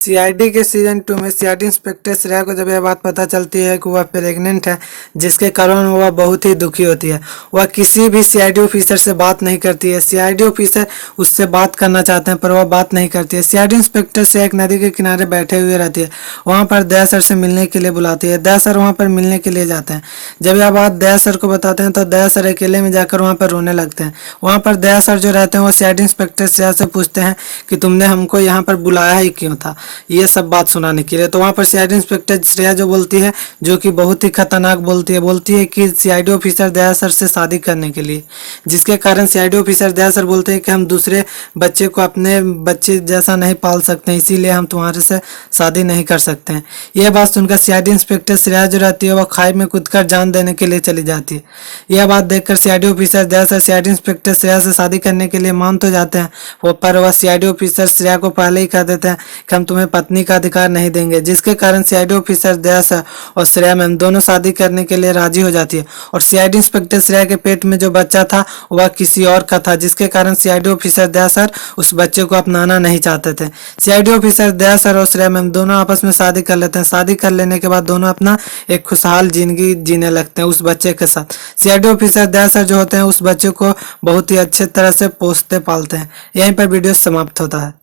CID के season 2 में CID inspector Shreya को जब यह बात पता चलती है कि वह प्रेग्नेंट है, जिसके कारण वह बहुत ही दुखी होती है। वह किसी भी सीआईडी ऑफिसर से बात नहीं करती है। सीआईडी ऑफिसर उससे बात करना चाहते हैं पर वह बात नहीं करती है। सीआईडी इंस्पेक्टर श्रेया एक नदी के किनारे बैठे हुए रहती है। वहाँ पर दया सर से मिलने के लिए बुलाती है। दया सर वहाँ पर मिलने के लिए जाते हैं। जब यह बात दया सर को बताते हैं तो दया सर अकेले में जाकर वहाँ पर रोने लगते हैं। वहाँ पर दया सर जो रहते हैं वो सीआईडी इंस्पेक्टर श्रेया से पूछते हैं कि तुमने हमको यहाँ पर बुलाया ही क्यों था, ये सब बात सुनाने के लिए। तो वहाँ पर सीआईडी इंस्पेक्टर श्रेया जो बोलती है, जो कि बहुत ही खतरनाक बोलती है कि सीआईडी ऑफिसर दया सर से शादी करने के लिए, जिसके कारण सीआईडी ऑफिसर दया सर बोलते हैं कि हम दूसरे बच्चे को अपने बच्चे जैसा नहीं पाल सकते, इसीलिए हम तुम्हारे से शादी नहीं कर सकते हैं। यह बात सुनकर सीआईडी इंस्पेक्टर श्रेया जो रहती है वह खाई में कूदकर जान देने के लिए चली जाती है। यह बात देखकर सीआईडी ऑफिसर दया सर सीआईडी इंस्पेक्टर श्रेया से शादी करने के लिए मान तो जाते हैं, पर वह सीआईडी ऑफिसर श्रेया को पहले ही कह देते हैं कि हम तुम्हें पत्नी का अधिकार नहीं देंगे, जिसके कारण सीआईडी ऑफिसर दया सर और श्रेया मैम दोनों शादी करने के लिए राजी हो जाती है। और सीआईडी इंस्पेक्टर श्रेया के पेट में जो बच्चा था वह किसी और का था, जिसके कारण सीआईडी ऑफिसर दया सर उस बच्चे को अपनाना नहीं चाहते थे। सीआईडी ऑफिसर दया सर और श्रेया मैम दोनों आपस में शादी कर लेते हैं। शादी कर लेने के बाद दोनों अपना एक खुशहाल जिंदगी जीने लगते हैं उस बच्चे के साथ। सीआईडी ऑफिसर दया सर जो होते हैं उस बच्चे को बहुत ही अच्छे तरह से पोसते पालते हैं। यहीं पर वीडियो समाप्त होता है।